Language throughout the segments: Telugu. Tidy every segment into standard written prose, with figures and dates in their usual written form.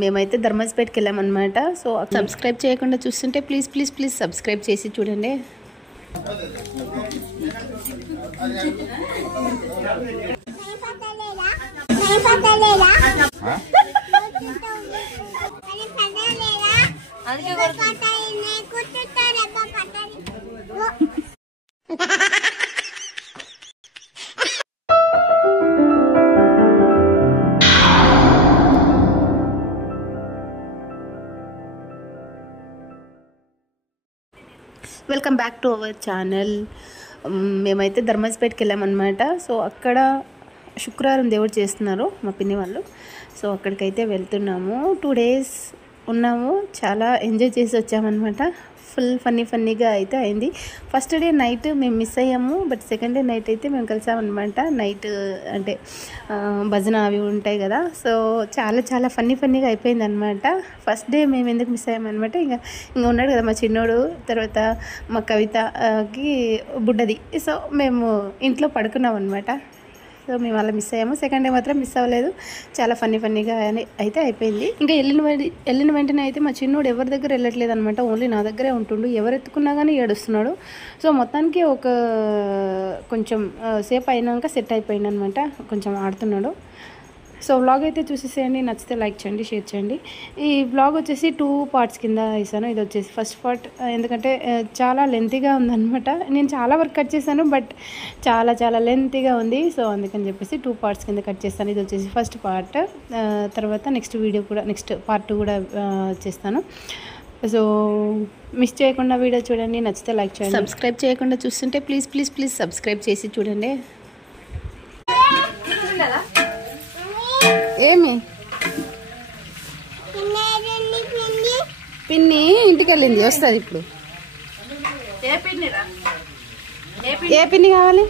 మేమైతే ధర్మస్పేట్కి వెళ్ళామన్నమాట. సో సబ్స్క్రైబ్ చేయకుండా చూస్తుంటే ప్లీజ్ ప్లీజ్ ప్లీజ్ సబ్స్క్రైబ్ చేసి చూడండి. Welcome back to our channel. మేమైతే ధర్మస్పేట్కి వెళ్ళామన్నమాట. సో అక్కడ శుక్రవారం దేవుడు చేస్తున్నారు మా పిన్ని వాళ్ళు. సో అక్కడికైతే వెళ్తున్నాము. 2 days ఉన్నాము. చాలా ఎంజాయ్ చేసి వచ్చామన్నమాట. ఫుల్ ఫన్నీగా అయితే అయింది. ఫస్ట్ డే నైట్ మేము మిస్ అయ్యాము, బట్ సెకండ్ డే నైట్ అయితే మేము కలిసామన్నమాట. నైట్ అంటే భజన అవి ఉంటాయి కదా. సో చాలా ఫన్నీగా అయిపోయింది అనమాట. ఫస్ట్ డే మేము ఎందుకు మిస్ అయ్యామన్నమాట, ఇంకా ఉన్నాడు కదా మా చిన్నోడు, తర్వాత మా కవితకి బుడ్డది. సో మేము ఇంట్లో పడుకున్నాం అనమాట. సో మేము అలా మిస్ అయ్యాము. సెకండ్ డే మాత్రం మిస్ అవ్వలేదు. చాలా ఫన్నీగా అయితే అయిపోయింది. ఇంకా వెళ్ళిన వెంటనే అయితే మా చిన్నోడు ఎవరి దగ్గర వెళ్ళట్లేదు అనమాట. ఓన్లీ నా దగ్గరే ఉంటుండు. ఎవరు ఎత్తుకున్నా కానీ ఏడుస్తున్నాడు. సో మొత్తానికి కొంచెం సేపు అయినాక సెట్ అయిపోయింది అనమాట. కొంచెం ఆడుతున్నాడు. సో వ్లాగ్ అయితే చూసేసేయండి. నచ్చితే లైక్ చేయండి, షేర్ చేయండి. ఈ వ్లాగ్ వచ్చేసి 2 parts కింద వేసాను. ఇది వచ్చేసి ఫస్ట్ పార్ట్, ఎందుకంటే చాలా లెంతీగా ఉందన్నమాట. నేను చాలా వరకు కట్ చేశాను, బట్ చాలా లెంతీగా ఉంది. సో అందుకని చెప్పేసి 2 parts కింద కట్ చేస్తాను. ఇది వచ్చేసి ఫస్ట్ పార్ట్. తర్వాత నెక్స్ట్ పార్ట్ 2 కూడా చేస్తాను. సో మిస్ చేయకుండా వీడియో చూడండి. నచ్చితే లైక్ చేయండి. సబ్స్క్రైబ్ చేయకుండా చూస్తుంటే ప్లీజ్ సబ్స్క్రైబ్ చేసి చూడండి. ఏమి పిన్ని ఇంటికి వెళ్ళింది, వస్తుంది ఇప్పుడు. ఏ పిన్ని కావాలి?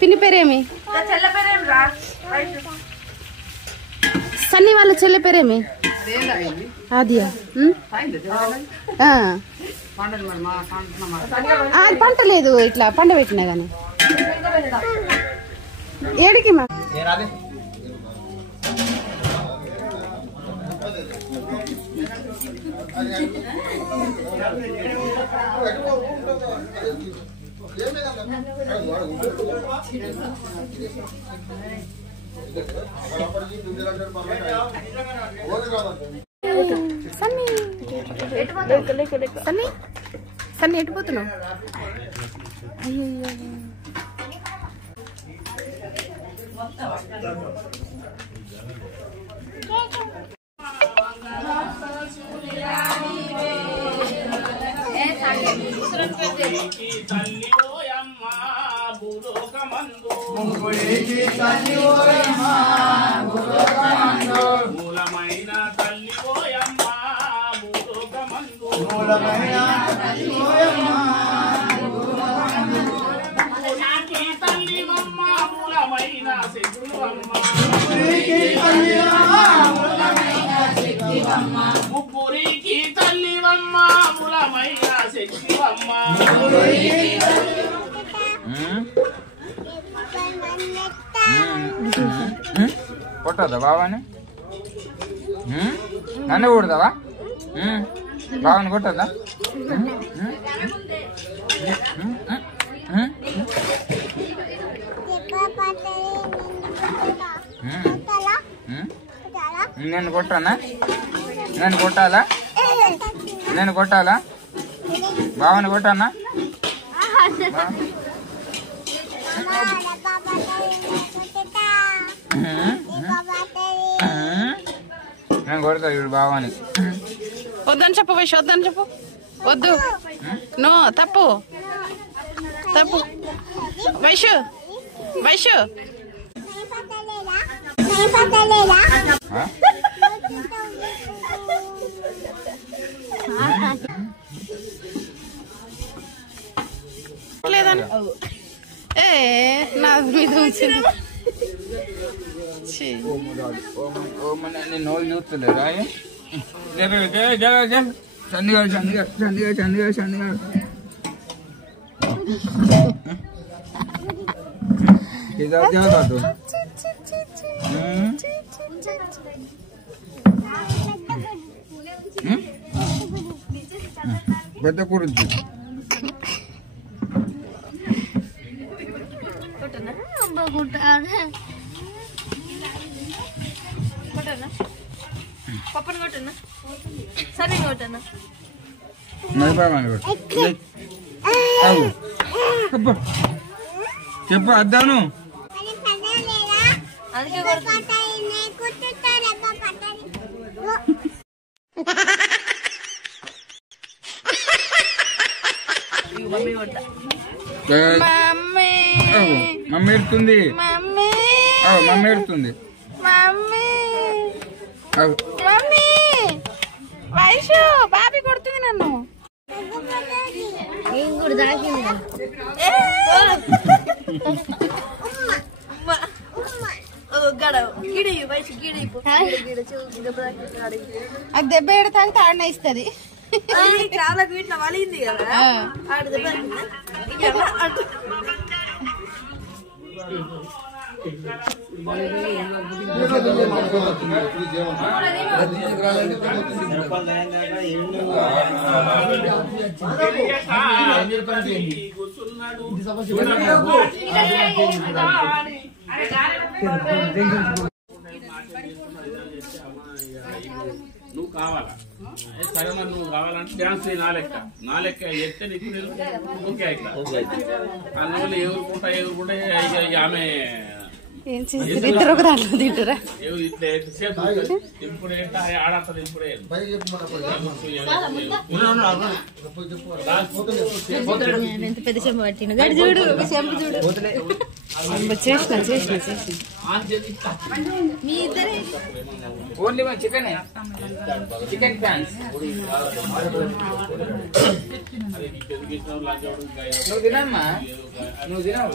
పిన్ని పేరేమి? సన్నీ వాళ్ళ చెల్లె పేరేమి? ఆదియా. అది పంట లేదు, ఇట్లా పంట పెట్టినా కానీ ఏడికి మా సన్నీ ఎటుపోతున్నావు? ముగ్గురికి తల్లివమ్మ మూలమైన శక్తివమ్మ. కొట్టదా బాబాని? నన్ను కొడతావా? బాబాని కొట్టదా? నేను కొట్టానా? నేను కొట్టాలా? బాబాని కొట్టానా? నేను కొడతా ఇప్పుడు బాబాని. వద్దని చెప్పు వైష్, వద్దని చెప్పు. వద్దు, నో, తప్పు వైషు. లేదని నా మీద వచ్చింది. నేను నోరు చూస్తలేరా? చందిగా పెద్ద కూరద్దు పప్పని కొట్టనా సరే కొట్టనా చెప్పు అద్దాను అందుకే మమ్మీ కొడతా మమ్మీ ఎడుతుంది మమ్మీ ఎడుతుంది మమ్మీ వైషు బాబీ కొడుతుంది నన్ను అది దెబ్బ ఎడతానికి ఆడనే ఇస్తుంది చాలా వీటిలో వలిగింది కదా ఆడ దెబ్బ నువ్వు కావాలా సరే మరి నువ్వు కావాలంటే డాన్స్ నా లెక్క చెప్తే నీకు నేను ఓకే ఇట్లా అందువల్ల ఎగురుకుంటా ఆమె ఏం చేస్తారు ఇద్దరు ఒక దాంట్లో తింటారా ఇప్పుడు ఆడతారు ఇప్పుడే ఎంత పెద్ద చెంబు పట్టిండు గడి చూడు చెంబు చూడు చేసిన మీ ఇద్దరే ఓన్లీ చికెన్ చికెన్ ఫ్యాన్స్ నువ్వు తినమ్మా నువ్వు తినవు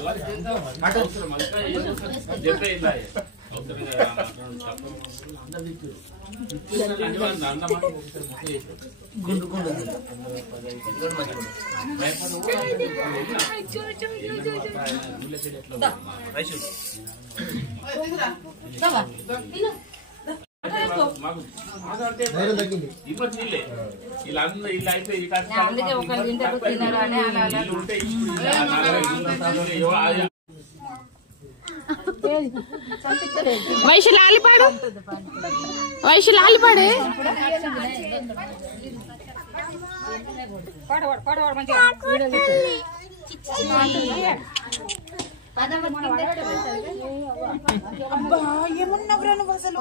అందుకే ఒకళ్ళు తింటారు తినరు అని వైషు లాలిపాడు వైషు లాలిపాడే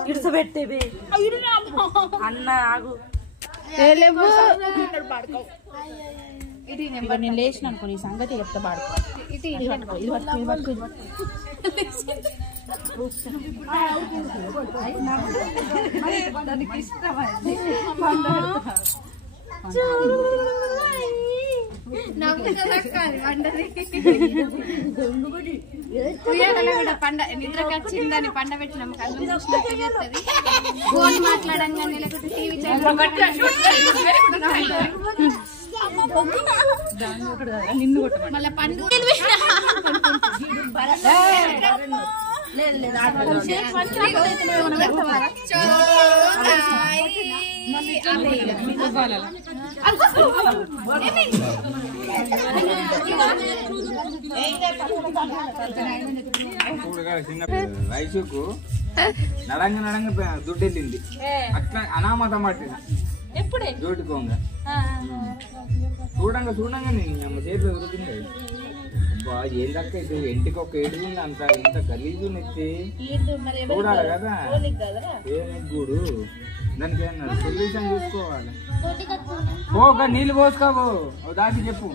ఇడిసబెట్టేవి అన్న ఆగు నేను లేచిన అనుకో ఈ సంగతి చెప్తా పాడుకో పండ నిద్రకు వచ్చిందని పండ పెట్టినాము కళ్ళు చూసినట్టు చేస్తుంది ఫోన్ మాట్లాడంగానే లేకపోతే టీవీ నిన్ను మళ్ళీ పండు రైసుకు నడంగ దుడ్డు వెళ్ళింది అట్లా అనామతం పట్టిన ఎప్పుడే జోటుకోంగా చూడంగా నేను అమ్మ చేతిలో దొరుకుతుంది ఏం దక్క అయితే ఇంటికి ఒక ఏడుగుంది అంత ఇంత గలీజు నెత్తి చూడాలి కదా ఏమూడు దానికి ఏమన్నా సొల్యూషన్ చూసుకోవాలి పోక నీళ్ళు పోసుకోవు దాటి చెప్పు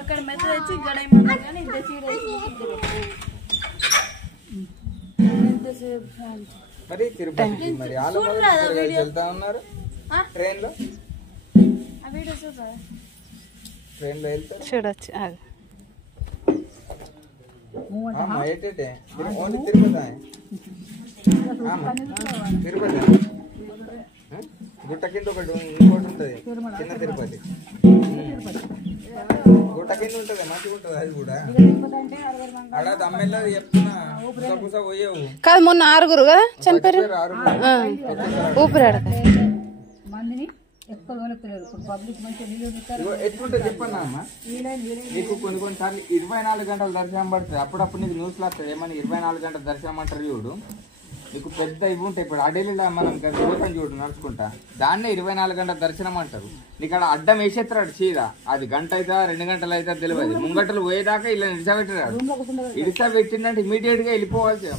అక్కడ మెత్త తెచ్చి గడేయమన్నారు కానీ ఇంత మరి తిరుపతి మరి వెళ్తా ఉన్నారు ట్రైన్ లో వెళ్తారు చూడొచ్చు ఓన్లీ తిరుపతి తిరుపతి గుట్ట కింద ఒకటి ఇంకోటి ఉంటుంది చిన్న తిరుపతి గుట్ట కింద ఉంటుంది మంచిగా ఉంటుంది అది కూడా అడ తమ్మెల్లా చెప్తున్నా పూస పోయేవు కాదు మొన్న 6 కదా చనిపోయారు ఊపిరాడక ఎట్లుంటుంది చెప్పన్నా అమ్మ నీకు కొన్ని సార్లు 24 గంటలు దర్శనం పడుతుంది అప్పుడప్పుడు నీకు న్యూస్లో వస్తుంది ఏమని 24 గంటల దర్శనం అంటారు చూడు నీకు పెద్ద ఇవి ఉంటాయి ఇప్పుడు అడేలిలో మనం దూరం చూడు నడుచుకుంటా దాన్నే 24 గంటల దర్శనం అంటారు నీకు అక్కడ అడ్డం వేసేస్తాడు చీర అది గంట అవుతా 2 గంటలు అవుతా తెలియదు ముంగంటలు పోయేదాకా ఇలా నిడిచబెట్టాడు ఇడిచబెట్టిందంటే ఇమీడియట్ గా వెళ్ళిపోవాలి